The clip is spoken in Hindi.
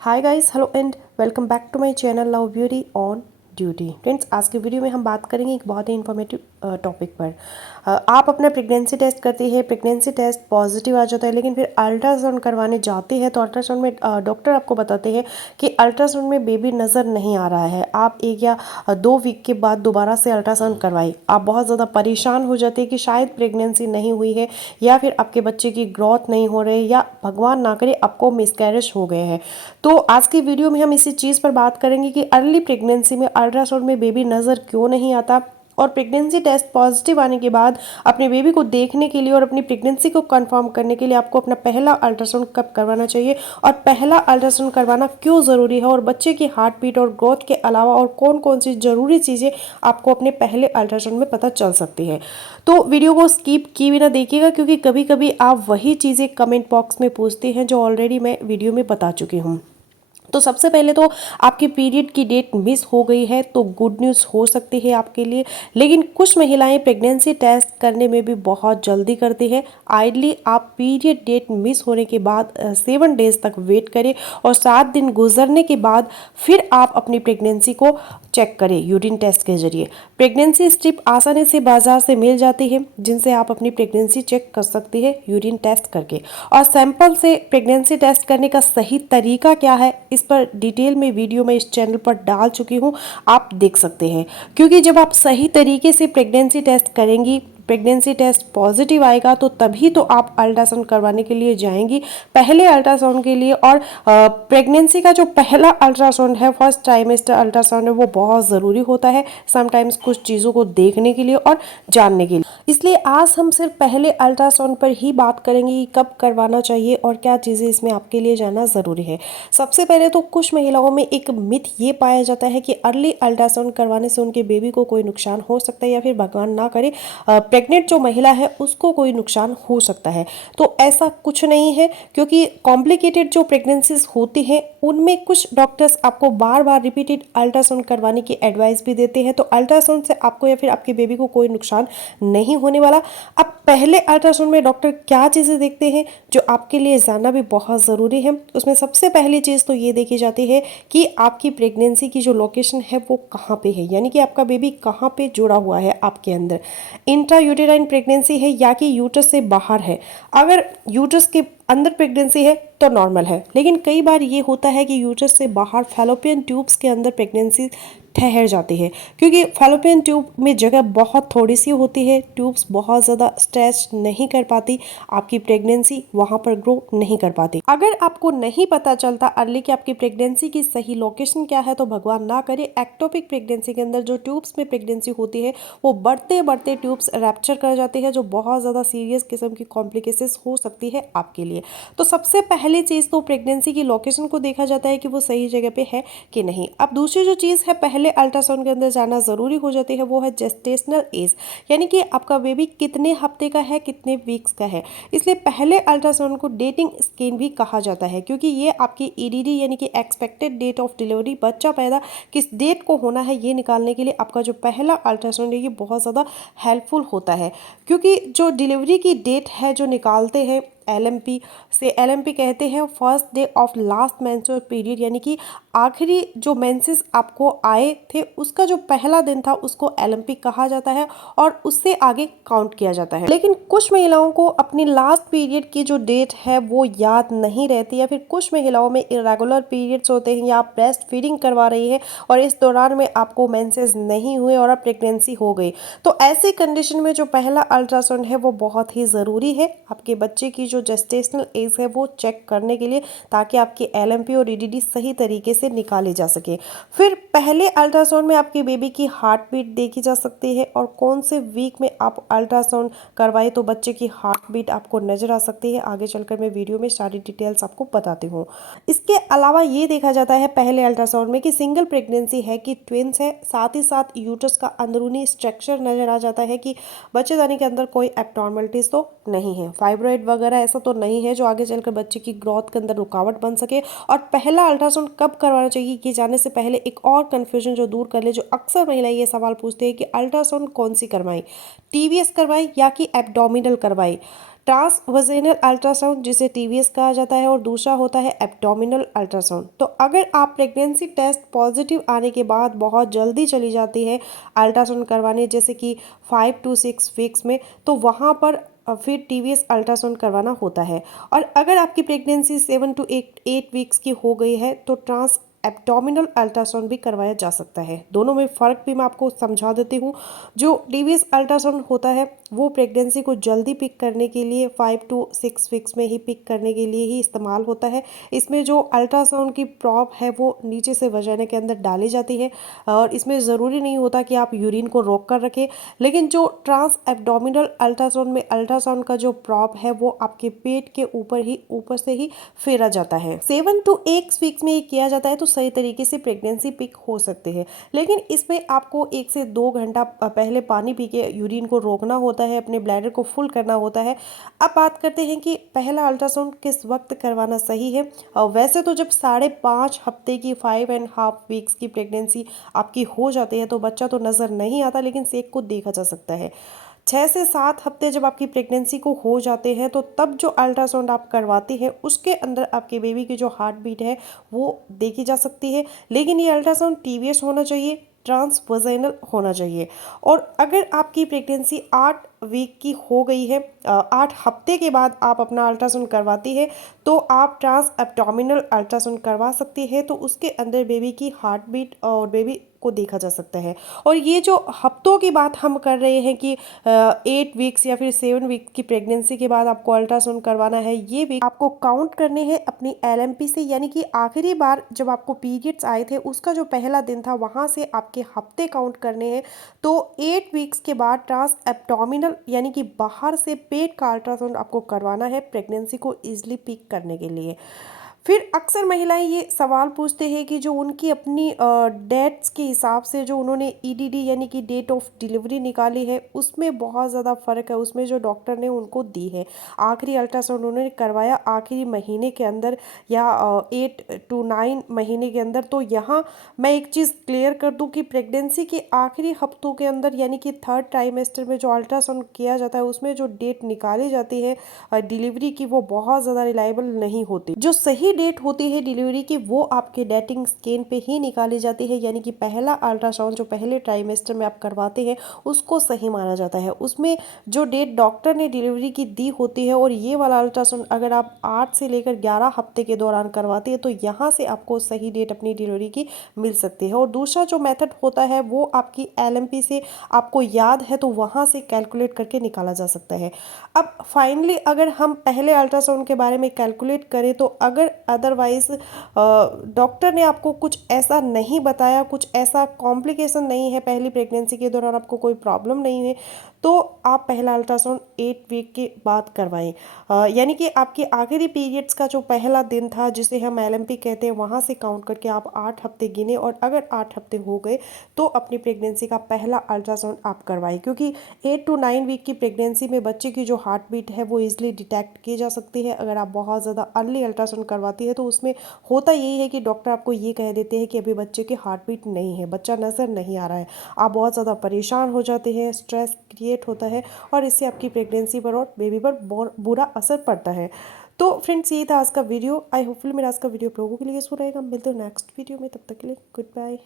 Hi guys, hello and welcome back to my channel love beauty on duty. Friends, आज के वीडियो में हम बात करेंगे एक बहुत ही इन्फॉर्मेटिव टॉपिक पर। आप अपना प्रेगनेंसी टेस्ट करते हैं, प्रेगनेंसी टेस्ट पॉजिटिव आ जाता है, लेकिन फिर अल्ट्रासाउंड करवाने जाते हैं तो अल्ट्रासाउंड में डॉक्टर आपको बताते हैं कि अल्ट्रासाउंड में बेबी नज़र नहीं आ रहा है। आप 1 या 2 वीक के बाद दोबारा से अल्ट्रासाउंड करवाएं। आप बहुत ज़्यादा परेशान हो जाते हैं कि शायद प्रेगनेंसी नहीं हुई है या फिर आपके बच्चे की ग्रोथ नहीं हो रही या भगवान ना करे आपको मिसकैरेज हो गए हैं। तो आज की वीडियो में हम इसी चीज़ पर बात करेंगे कि अर्ली प्रेगनेंसी में अल्ट्रासाउंड में बेबी नज़र क्यों नहीं आता, और प्रेगनेंसी टेस्ट पॉजिटिव आने के बाद अपने बेबी को देखने के लिए और अपनी प्रेगनेंसी को कंफर्म करने के लिए आपको अपना पहला अल्ट्रासाउंड कब करवाना चाहिए और पहला अल्ट्रासाउंड करवाना क्यों ज़रूरी है, और बच्चे की हार्ट बीट और ग्रोथ के अलावा और कौन कौन सी ज़रूरी चीज़ें आपको अपने पहले अल्ट्रासाउंड में पता चल सकती है। तो वीडियो को स्किप किए बिना देखिएगा, क्योंकि कभी कभी आप वही चीज़ें कमेंट बॉक्स में पूछते हैं जो ऑलरेडी मैं वीडियो में बता चुकी हूँ। तो सबसे पहले तो आपकी पीरियड की डेट मिस हो गई है तो गुड न्यूज़ हो सकती है आपके लिए, लेकिन कुछ महिलाएं प्रेगनेंसी टेस्ट करने में भी बहुत जल्दी करती है। आइडली आप पीरियड डेट मिस होने के बाद 7 डेज तक वेट करें और 7 दिन गुजरने के बाद फिर आप अपनी प्रेगनेंसी को चेक करें यूरिन टेस्ट के जरिए। प्रेगनेंसी स्ट्रिप आसानी से बाजार से मिल जाती है जिनसे आप अपनी प्रेगनेंसी चेक कर सकती है यूरिन टेस्ट करके। और सैंपल से प्रेगनेंसी टेस्ट करने का सही तरीका क्या है, इस पर डिटेल में वीडियो में इस चैनल पर डाल चुकी हूँ, आप देख सकते हैं। क्योंकि जब आप सही तरीके से प्रेगनेंसी टेस्ट करेंगी, प्रेगनेंसी टेस्ट पॉजिटिव आएगा तो तभी तो आप अल्ट्रासाउंड करवाने के लिए जाएंगी पहले अल्ट्रासाउंड के लिए। और प्रेगनेंसी का जो पहला अल्ट्रासाउंड है, फर्स्ट ट्राइमेस्टर अल्ट्रासाउंड है, वो बहुत ज़रूरी होता है समटाइम्स कुछ चीज़ों को देखने के लिए और जानने के लिए। इसलिए आज हम सिर्फ पहले अल्ट्रासाउंड पर ही बात करेंगे कि कब करवाना चाहिए और क्या चीज़ें इसमें आपके लिए जानना ज़रूरी है। सबसे पहले तो कुछ महिलाओं में एक मिथ ये पाया जाता है कि अर्ली अल्ट्रासाउंड करवाने से उनके बेबी को कोई नुकसान हो सकता है या फिर भगवान ना करे प्रेग्नेंट जो महिला है उसको कोई नुकसान हो सकता है। तो ऐसा कुछ नहीं है, क्योंकि कॉम्प्लिकेटेड जो प्रेगनेंसीज होती हैं उनमें कुछ डॉक्टर्स आपको बार बार रिपीटेड अल्ट्रासाउंड करवाने की एडवाइस भी देते हैं। तो अल्ट्रासाउंड से आपको या फिर आपके बेबी को कोई नुकसान नहीं होने वाला। अब पहले अल्ट्रासाउंड में डॉक्टर क्या चीज़ें देखते हैं जो आपके लिए जानना भी बहुत ज़रूरी है। उसमें सबसे पहली चीज़ तो ये देखी जाती है कि आपकी प्रेगनेंसी की जो लोकेशन है वो कहाँ पे है, यानी कि आपका बेबी कहाँ पे जुड़ा हुआ है आपके अंदर। इंट्रा यूटेराइन प्रेगनेंसी है या कि यूट्रस से बाहर है। अगर यूट्रस के अंदर प्रेगनेंसी है तो नॉर्मल है, लेकिन कई बार ये होता है कि यूट्रस से बाहर फैलोपियन ट्यूब्स के अंदर प्रेगनेंसी ठहर जाती है, क्योंकि फैलोपियन ट्यूब में जगह बहुत थोड़ी सी होती है, ट्यूब्स बहुत ज़्यादा स्ट्रेच नहीं कर पाती, आपकी प्रेगनेंसी वहाँ पर ग्रो नहीं कर पाती। अगर आपको नहीं पता चलता अर्ली कि आपकी प्रेगनेंसी की सही लोकेशन क्या है तो भगवान ना करे एक्टोपिक प्रेगनेंसी के अंदर जो ट्यूब्स में प्रेगनेंसी होती है वो बढ़ते बढ़ते ट्यूब्स रैप्चर कर जाती है, जो बहुत ज़्यादा सीरियस किस्म की कॉम्प्लिकेशंस हो सकती है आपके लिए। तो सबसे पहली चीज़ तो प्रेगनेंसी की लोकेशन को देखा जाता है कि वो सही जगह पे है कि नहीं। अब दूसरी जो चीज़ है पहले अल्ट्रासाउंड के अंदर जाना ज़रूरी हो जाती है वो है जेस्टेशनल एज, यानी कि आपका बेबी कितने हफ्ते का है, कितने वीक्स का है। इसलिए पहले अल्ट्रासाउंड को डेटिंग स्कैन भी कहा जाता है, क्योंकि ये आपकी ईडीडी यानी कि एक्सपेक्टेड डेट ऑफ डिलीवरी, बच्चा पैदा किस डेट को होना है ये निकालने के लिए आपका जो पहला अल्ट्रासाउंड है ये बहुत ज़्यादा हेल्पफुल होता है। क्योंकि जो डिलीवरी की डेट है जो निकालते हैं एलएमपी से, एलएमपी कहते हैं first day of last menstrual period, यानी कि आखिरी जो मेंसेस आपको आए थे उसका जो पहला दिन था उसको एलएमपी कहा जाता है और उससे आगे काउंट किया जाता है। लेकिन कुछ महिलाओं को अपनी लास्ट पीरियड की जो डेट है वो याद नहीं रहती, या फिर कुछ महिलाओं में इरेगुलर पीरियड्स होते हैं या आप ब्रेस्ट फीडिंग करवा रही है और इस दौरान में आपको मेंसेस नहीं हुए और अब प्रेगनेंसी हो गई। तो ऐसी कंडीशन में जो पहला अल्ट्रासाउंड है वो बहुत ही ज़रूरी है आपके बच्चे की जो जेस्टेशनल एज है वो चेक करने के लिए, ताकि आपकी एलएमपी और ईडीडी सही तरीके से निकाले जा सके। फिर पहले अल्ट्रासाउंड में आपके बेबी की हार्ट बीट देखी जा सकती है और कौन से वीक में आप अल्ट्रासाउंड करवाए तो बच्चे की हार्ट बीट आपको नजर आ सकती है। आगे चलकर मैं वीडियो में सारी डिटेल्स आपको बताती हूँ। इसके अलावा ये देखा जाता है पहले अल्ट्रासाउंड में कि सिंगल प्रेगनेंसी है कि ट्विंस है, साथ ही साथ यूट्रस का अंदरूनी स्ट्रक्चर नजर आ जाता है कि बच्चेदानी के अंदर कोई एब्नॉर्मलिटीज तो नहीं है, फाइब्रॉइड वगैरह ऐसा तो नहीं है जो आगे चलकर बच्चे की ग्रोथ के अंदर रुकावट बन सके। और पहला अल्ट्रासाउंड कब करवाना चाहिए ये जाने से पहले एक और कन्फ्यूजन जो दूर कर ले, जो अक्सर महिलाएं ये सवाल पूछते हैं कि अल्ट्रासाउंड कौन सी करवाएं, टीवीएस करवाएं या कि एब्डोमिनल करवाएं। ट्रांस वजेनल अल्ट्रासाउंड जिसे टीवीएस कहा जाता है और दूसरा होता है एब्डोमिनल अल्ट्रासाउंड। तो अगर आप प्रेगनेंसी टेस्ट पॉजिटिव आने के बाद बहुत जल्दी चली जाती है अल्ट्रासाउंड करवाने, जैसे कि 5 to 6 वीक्स में, तो वहाँ पर फिर टीवीएस अल्ट्रासाउंड करवाना होता है। और अगर आपकी प्रेगनेंसी 7 to 8 वीक्स की हो गई है तो ट्रांस एब्डोमिनल अल्ट्रासाउंड भी करवाया जा सकता है। दोनों में फ़र्क भी मैं आपको समझा देती हूँ। जो टीवीएस अल्ट्रासाउंड होता है वो प्रेगनेंसी को जल्दी पिक करने के लिए 5 to 6 वीक्स में ही पिक करने के लिए ही इस्तेमाल होता है। इसमें जो अल्ट्रासाउंड की प्रॉब है वो नीचे से वजाना के अंदर डाली जाती है और इसमें ज़रूरी नहीं होता कि आप यूरिन को रोक कर रखें। लेकिन जो ट्रांस एब्डोमिनल अल्ट्रासाउंड में अल्ट्रासाउंड का जो प्रॉब है वो आपके पेट के ऊपर से ही फेरा जाता है। 7 to 8 वीक्स में ये किया जाता है तो सही तरीके से प्रेगनेंसी पिक हो सकते हैं। लेकिन इसमें आपको 1 से 2 घंटा पहले पानी पी के यूरिन को रोकना होता है, अपने ब्लैडर को फुल करना होता है। अब बात करते हैं कि पहला अल्ट्रासाउंड किस वक्त करवाना सही है। वैसे तो जब 5.5 हफ्ते की 5.5 वीक्स की प्रेगनेंसी आपकी हो जाती है तो बच्चा तो नज़र नहीं आता, लेकिन सेक को देखा जा सकता है। 6 से 7 हफ्ते जब आपकी प्रेगनेंसी को हो जाते हैं तो तब जो अल्ट्रासाउंड आप करवाते हैं उसके अंदर आपके बेबी की जो हार्ट बीट है वो देखी जा सकती है। लेकिन ये अल्ट्रासाउंड टीवीएस होना चाहिए, ट्रांस वजाइनल होना चाहिए। और अगर आपकी प्रेगनेंसी 8 वीक की हो गई है, 8 हफ्ते के बाद आप अपना अल्ट्रासाउंड करवाती है तो आप ट्रांस एब्डोमिनल अल्ट्रासाउंड करवा सकती है। तो उसके अंदर बेबी की हार्ट बीट और बेबी को देखा जा सकता है। और ये जो हफ्तों की बात हम कर रहे हैं कि 8 वीक्स या फिर 7 वीक की प्रेगनेंसी के बाद आपको अल्ट्रासाउंड करवाना है, ये वीक आपको काउंट करने हैं अपनी एलएमपी से, यानी कि आखिरी बार जब आपको पीरियड्स आए थे उसका जो पहला दिन था वहाँ से आपके हफ्ते काउंट करने हैं। तो 8 वीक्स के बाद ट्रांस एब्डोमिनल यानी कि बाहर से पेट का अल्ट्रासाउंड आपको करवाना है प्रेगनेंसी को ईजिली पिक करने के लिए। फिर अक्सर महिलाएं ये सवाल पूछते हैं कि जो उनकी अपनी डेट्स के हिसाब से जो उन्होंने ईडीडी यानी कि डेट ऑफ डिलीवरी निकाली है उसमें बहुत ज़्यादा फ़र्क है, उसमें जो डॉक्टर ने उनको दी है। आखिरी अल्ट्रासाउंड उन्होंने करवाया आखिरी महीने के अंदर या 8 to 9 महीने के अंदर। तो यहाँ मैं एक चीज़ क्लियर कर दूँ कि प्रेगनेंसी के आखिरी हफ्तों के अंदर यानी कि 3rd ट्राइमेस्टर में जो अल्ट्रासाउंड किया जाता है उसमें जो डेट निकाली जाती है डिलीवरी की वो बहुत ज़्यादा रिलायबल नहीं होती। जो सही डेट होती है डिलीवरी की वो आपके डेटिंग स्कैन पे ही निकाली जाती है, यानी कि पहला अल्ट्रासाउंड जो पहले ट्राइमेस्टर में आप करवाते हैं उसको सही माना जाता है। उसमें जो डेट डॉक्टर ने डिलीवरी की दी होती है और ये वाला अल्ट्रासाउंड अगर आप 8 से लेकर 11 हफ्ते के दौरान करवाते हैं तो यहाँ से आपको सही डेट अपनी डिलीवरी की मिल सकती है। और दूसरा जो मेथड होता है वो आपकी एलएमपी से आपको याद है तो वहाँ से कैलकुलेट करके निकाला जा सकता है। अब फाइनली अगर हम पहले अल्ट्रासाउंड के बारे में कैलकुलेट करें तो अगर अदरवाइज डॉक्टर ने आपको कुछ ऐसा नहीं बताया, कुछ ऐसा कॉम्प्लिकेशन नहीं है पहली प्रेगनेंसी के दौरान, आपको कोई प्रॉब्लम नहीं है, तो आप पहला अल्ट्रासाउंड 8 वीक के बाद करवाएं। यानी कि आपके आखिरी पीरियड्स का जो पहला दिन था जिसे हम एलएमपी कहते हैं वहाँ से काउंट करके आप 8 हफ्ते गिने और अगर 8 हफ्ते हो गए तो अपनी प्रेगनेंसी का पहला अल्ट्रासाउंड आप करवाएं। क्योंकि 8 to 9 वीक की प्रेगनेंसी में बच्चे की जो हार्ट बीट है वो इजीली डिटेक्ट की जा सकती है। अगर आप बहुत ज़्यादा अर्ली अल्ट्रासाउंड करवाती है तो उसमें होता यही है कि डॉक्टर आपको ये कह देते हैं कि अभी बच्चे की हार्ट बीट नहीं है, बच्चा नज़र नहीं आ रहा है। आप बहुत ज़्यादा परेशान हो जाते हैं, स्ट्रेस क्रिएट होता है और इससे आपकी प्रेगनेंसी पर और बेबी पर बहुत बुरा असर पड़ता है। तो फ्रेंड्स ये था आज का वीडियो। आई होपफुली मेरा आज का वीडियो आप लोगों के लिए यूजफुल रहेगा। मिलते हैं नेक्स्ट वीडियो में, तब तक के लिए गुड बाय।